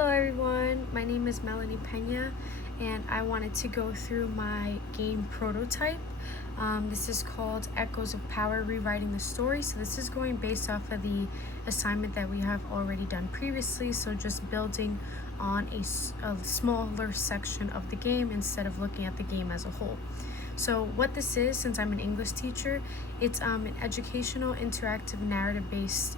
Hello everyone, my name is Melanie Pena and I wanted to go through my game prototype. This is called Echoes of Power, Rewriting the Story. So this is going based off of the assignment that we have already done previously. So just building on a smaller section of the game instead of looking at the game as a whole. So what this is, since I'm an English teacher, it's an educational interactive narrative based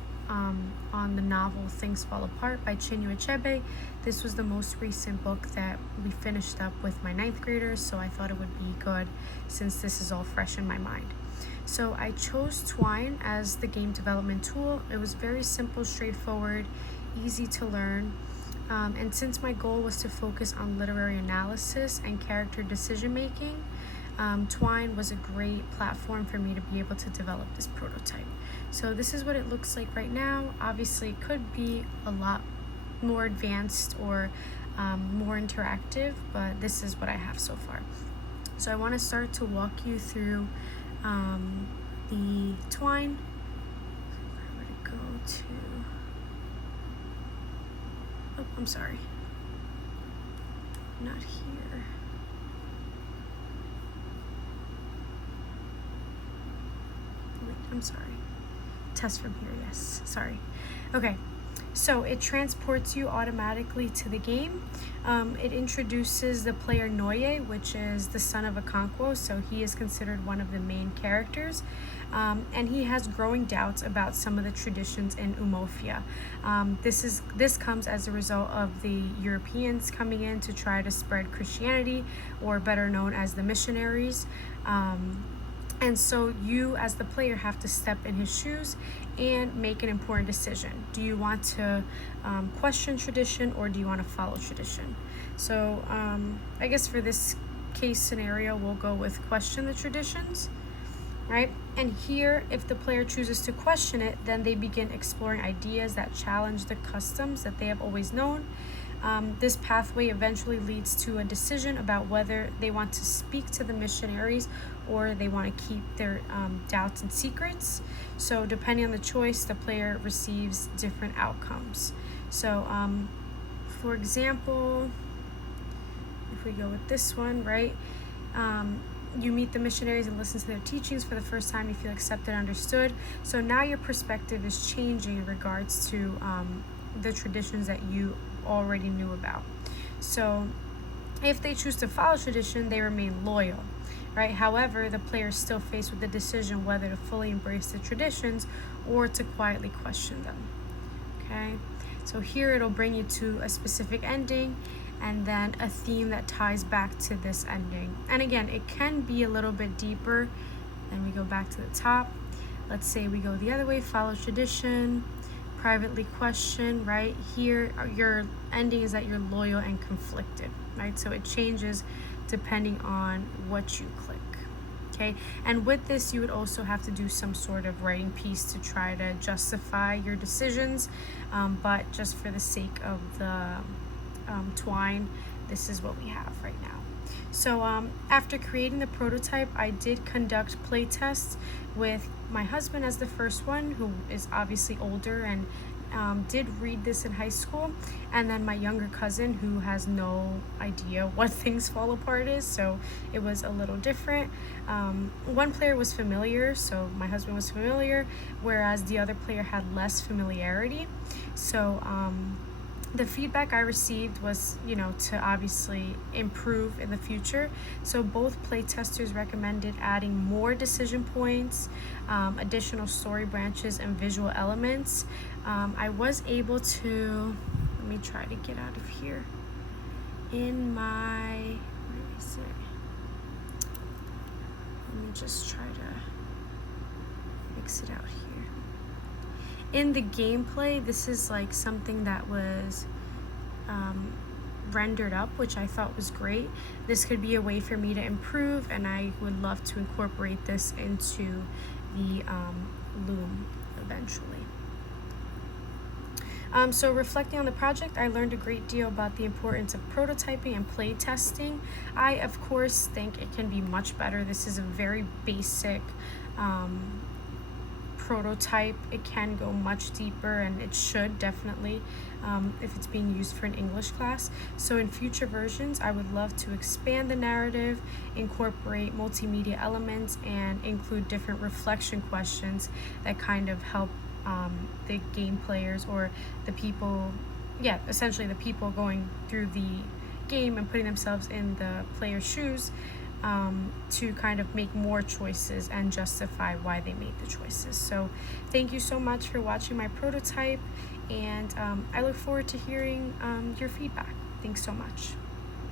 on the novel Things Fall Apart by Chinua Achebe. This was the most recent book that we finished up with my 9th graders, so I thought it would be good since this is all fresh in my mind. So I chose TWINE as the game development tool. It was very simple, straightforward, easy to learn. And since my goal was to focus on literary analysis and character decision making, TWINE was a great platform for me to be able to develop this prototype. So this is what it looks like right now. Obviously, it could be a lot more advanced or more interactive, but this is what I have so far. So I want to start to walk you through the TWINE. I'm going to go to... Oh, I'm sorry. Not here. Wait, I'm sorry. Test from here, yes. Sorry. Okay. So it transports you automatically to the game. It introduces the player Noye, which is the son of Okonkwo, so he is considered one of the main characters. And he has growing doubts about some of the traditions in Umofia. This comes as a result of the Europeans coming in to try to spread Christianity, or better known as the missionaries. And so you as the player have to step in his shoes and make an important decision. Do you want to question tradition, or do you want to follow tradition? So I guess for this case scenario, we'll go with question the traditions, right? And here, if the player chooses to question it, then they begin exploring ideas that challenge the customs that they have always known. This pathway eventually leads to a decision about whether they want to speak to the missionaries or they want to keep their doubts and secrets. So depending on the choice, the player receives different outcomes. So for example, if we go with this one, right? You meet the missionaries and listen to their teachings for the first time. You feel accepted and understood. So now your perspective is changing in regards to the traditions that you already knew about. So if they choose to follow tradition, they remain loyal, right? However, the player is still faced with the decision whether to fully embrace the traditions or to quietly question them. Okay, so here it'll bring you to a specific ending and then a theme that ties back to this ending. And again, it can be a little bit deeper. Then we go back to the top. Let's say we go the other way, follow tradition, privately question, right? Here, your ending is that you're loyal and conflicted, right? So it changes depending on what you click, okay? And with this, you would also have to do some sort of writing piece to try to justify your decisions, but just for the sake of the TWINE, this is what we have right now. So after creating the prototype, I did conduct play tests with my husband as the first one, who is obviously older and did read this in high school, and then my younger cousin, who has no idea what Things Fall Apart is, so it was a little different. One player was familiar, so my husband was familiar, whereas the other player had less familiarity. So the feedback I received was, to obviously improve in the future. So both playtesters recommended adding more decision points, additional story branches, and visual elements. I was able to, let me try to get out of here. In my, where is it? Let me just try to mix it out here. In the gameplay, this is like something that was rendered up, which I thought was great. This could be a way for me to improve, and I would love to incorporate this into the Loom eventually. So reflecting on the project, I learned a great deal about the importance of prototyping and play testing. I, of course, think it can be much better. This is a very basic prototype, it can go much deeper, and it should definitely, if it's being used for an English class. So in future versions, I would love to expand the narrative, incorporate multimedia elements, and include different reflection questions that kind of help the game players, or the people, yeah, essentially the people going through the game and putting themselves in the player's shoes, to kind of make more choices and justify why they made the choices. So thank you so much for watching my prototype, and I look forward to hearing your feedback. Thanks so much.